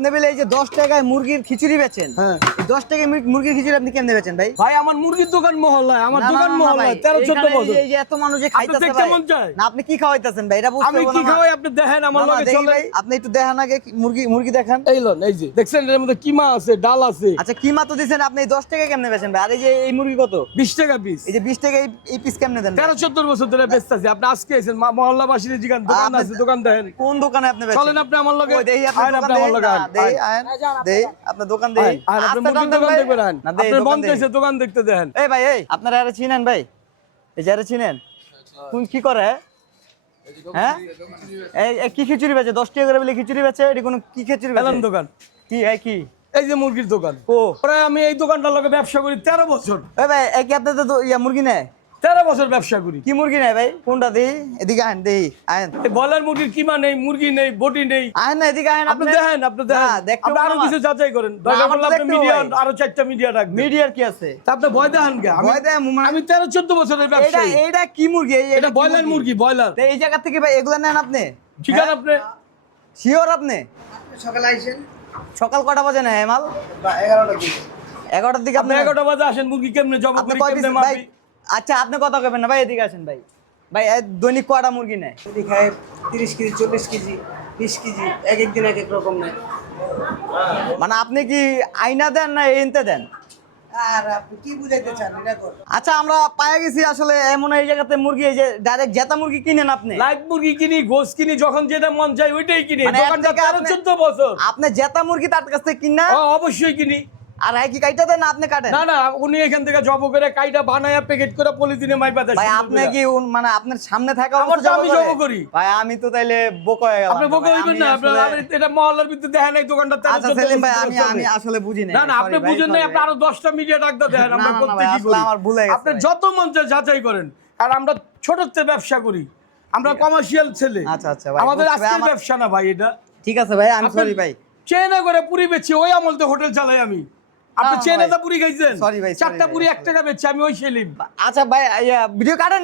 আপনি বলে এই যে দশ টাকায় মুরগির খিচুড়ি বেচেন হ্যাঁ। দশ মুর- মুরগির খিচুড়ি আপনি কেমনে বেচেন ভাই? ভাই আমার মুরগির দোকান মহল্লায় আমার দোকান মহল্লায়। তেরো চোদ্দ বছর। এই যে এত মানুষ খাইতেছে ভাই। না আপনি কি খাওয়াইতেছেন ভাই? এটা বুঝতে আমি কি খাওয়াই? আপনি দেখেন আমার লগে চলে। আপনি একটু দেখান আগে মুরগি মুরগি দেখান। এই লন এই যে দেখছেন এর মধ্যে কিমা আছে ডাল আছে। আচ্ছা কি মাত্র দিচ্ছেন আপনি এই দশ টাকা কেমনে বেচেন ভাই? আর এই যে এই মুরগি কত? বিশ টাকা পিস। এই যে বিশ টাকা এই- পিস কেমনে দেন ভাই? তেরো চোদ্দ বছর ধরে ব্যস্ত আছি আপনি আজকে এসেছেন মহল্লাবাসীর দোকান দোকান আছে দোকান দেখেন। কোন দোকানে আপনি বেচেন? চলেন আপনি আমার লগে। ওই দেই আপনার দোকান আপনি আমার লগে। দেই আয়েন। দেই আপনার দোকান দেই আয়েন, আপনি দেন দোকান আপনার দেখতে দেন। এই ভাই এই আপনারা আরে চিনেন ভাই? এই যারা চিনেন? কোন কি করে? হ্যাঁ? এই কি খিচুড়ি বেচে? দশ টাকা করে বলে খিচুড়ি বেচে? এটি কোনো কি খিচুড়ি বেচে? দোকান। কি এই কি? এই যে মুরগির দোকান। ও। প্রায় আমি এই দোকানটার লগে ব্যবসা করি তেরো বছর। এই ভাই এই কি আপনাদের ইয়া মুরগি নেয়? তেরো বছর ব্যবসা করি। কি মুরগি নেয় ভাই? কোনটা দেই? এদিকে আহেন দেই আহেন। এই ব্রয়লার মুরগির কিমা নেই মুরগি নেই বটি নেই। আহেন না এদিকে আহেন আপনি দেখেন আপনি দেখেন। আরও কিছু যাচাই করেন। মিডিয়া আরও চারটা মিডিয়া রাখবেন মিডিয়ার কি আছে? তা আপনি ভয় দেখান কে? আমি ভয় দেয় আমি তেরো চোদ্দ বছরের ব্যবসা এটা কি মুরগি? এই- এটা কি ব্রয়লার মুরগি? ব্রয়লার। তো এই জায়গা থেকে ভাই এগুলা নেন আপনি। ঠিক হ্যাঁ? আছে আপনি। শিওর আপনি? সকালে আইসেন। সকাল কটা বাজে না মাল বা এগারোটার দিকে। এগারোটার দিকে আপনি এগারোটা বাজে আসেন মুরগি কেমনে জব করি কেমনে মাপি আচ্ছা আপনি কথা কবেন না ভাই এদিকে আসেন ভাই। ভাই দৈনিক কয়টা মুরগি নেয়? যদি খায় তিরিশ কেজি চল্লিশ কেজি বিশ কেজি এক এক দিন এক এক রকম নেয়। মানে আপনি কি আইনা দেন না এনতে দেন? আর আপনি কি বুঝাইতে চান এটা কর। আচ্ছা আমরা পায়ে গেছি আসলে এমন এই জায়গাতে মুরগি এই যে ডাইরেক্ট জেতা মুরগি কিনেন আপনি? লাইভ মুরগি কিনি গোস কিনি যখন যেটা মন চাই ওইটাই কিনি। মানে দোকানটা থেকে তেরো আপনি- চোদ্দ বছর। আপনি জেতা মুরগি তার কাছ থেকে কিনা ও, অবশ্যই কিনি। আর এই কি কাইটা দেন না আপনি কাটেন। না না উনি এখান থেকে জব করে কাইটা বানায়া প্যাকেট করে পলিথিনে মাইপা দেয় ভাই আপনি কি মানে আপনার সামনে থাকা আমার আমি জব করি। ভাই আমি তো তাইলে বোকা হয়ে গেলাম। আপনি বকে হইবেন না আমি এটা মহল্লার ভিতরে দেখেন এই দোকানটা আচ্ছা সেলিম ভাই আমি আমি আসলে বুঝি না না না আপনি বুঝেন না আপনি আরও দশটা মিডিয়া ডাক্তার দেখেন আমরা করতে কি করি? আমার ভুল হয়ে গেছে আপনি যত মন চায় যাচাই করেন আর আমরা ছোটতে ব্যবসা করি। আমরা কমার্শিয়াল ছেলে। আচ্ছা, আচ্ছা, ভাই, আমাদের আজকের ব্যবসা না ভাই এটা। ঠিক আছে ভাই আমি সরি ভাই। চেনা করে পুরি বেচছি ওই আমলতে হোটেল চালাই আমি। আপনি না, চেনা ভাই। দা পুরি খাইছেন সরি ভাই, চারটা পুরি এক sorry। টাকা বেচছি আমি ওই সেলিম আচ্ছা ভাই ভিডিও কাটেন